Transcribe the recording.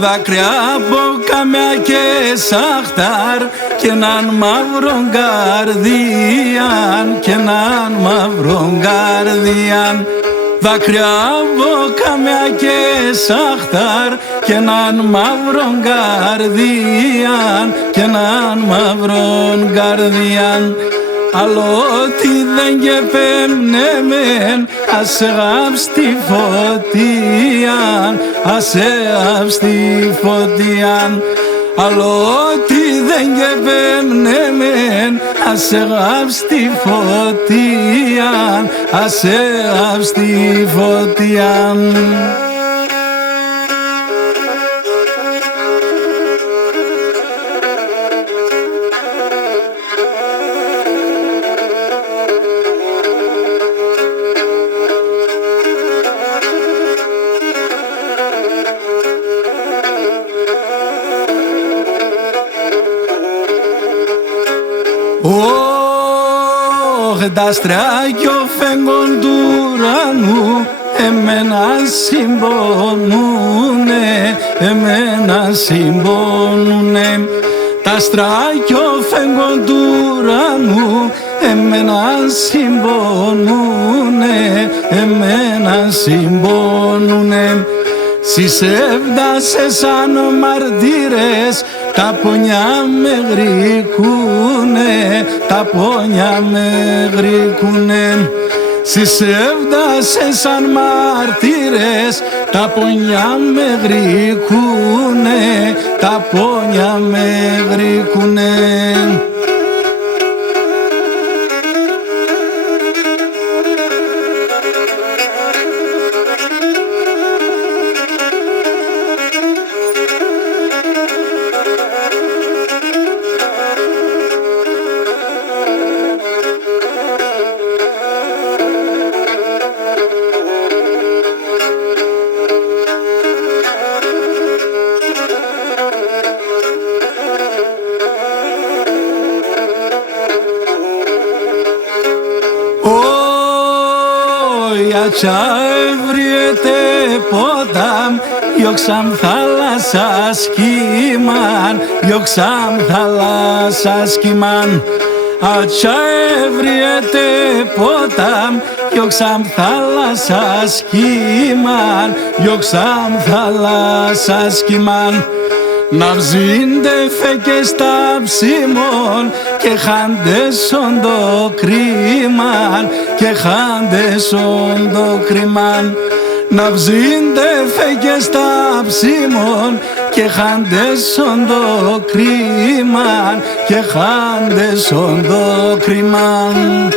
δάκρυα από καμιά και σαχτάρ και έναν μαύρον καρδιάν, και έναν μαύρον καρδιάν. Δάκρυα από καμιά και σαχτάρ και έναν μαύρον καρδιάν, και έναν μαύρον καρδιάν. Αλλά τι δεν κεπέμνεμεν, ας εγάψ' τη φωτίαν, ας εγάψ' τη φωτίαν. Αλλά τι δεν κεπέμνεμεν, ας εγάψ' τη φωτίαν, ας εγάψ' τη φωτίαν. Τα άστρα κι ο φέγγον του ουρανού εμένα συμπονούνε, εμένα συμπονούνε. Τα άστρα κι ο φέγγον του ουρανού εμένα συμπονούνε, εμένα συμπονούνε. Συσέβδασες σαν μαρτύρες, τα πονιά με γρικούνε, τα πονιά με γρικούνε. Συσέβδασες σαν μαρτύρες, τα πονιά με γρικούνε, τα πονιά με γρικούνε. Εβριέται ποτάμ, διώξαμ θάλασσα σκήμαν, διώξαμ θάλασσα σκήμαν. Άτσα εβριέται ποτάμ, διώξαμ θάλασσα σκήμαν, διώξαμ θάλασσα σκήμαν. Να βζίντε φεκες τα ψήμων και χάντεσον το κρίμαν, και χάντεσον το κρίμαν. Να βζίντε φεκες τα ψήμων και χάντεσον το κρίμαν, και χάντεσον το κρίμαν.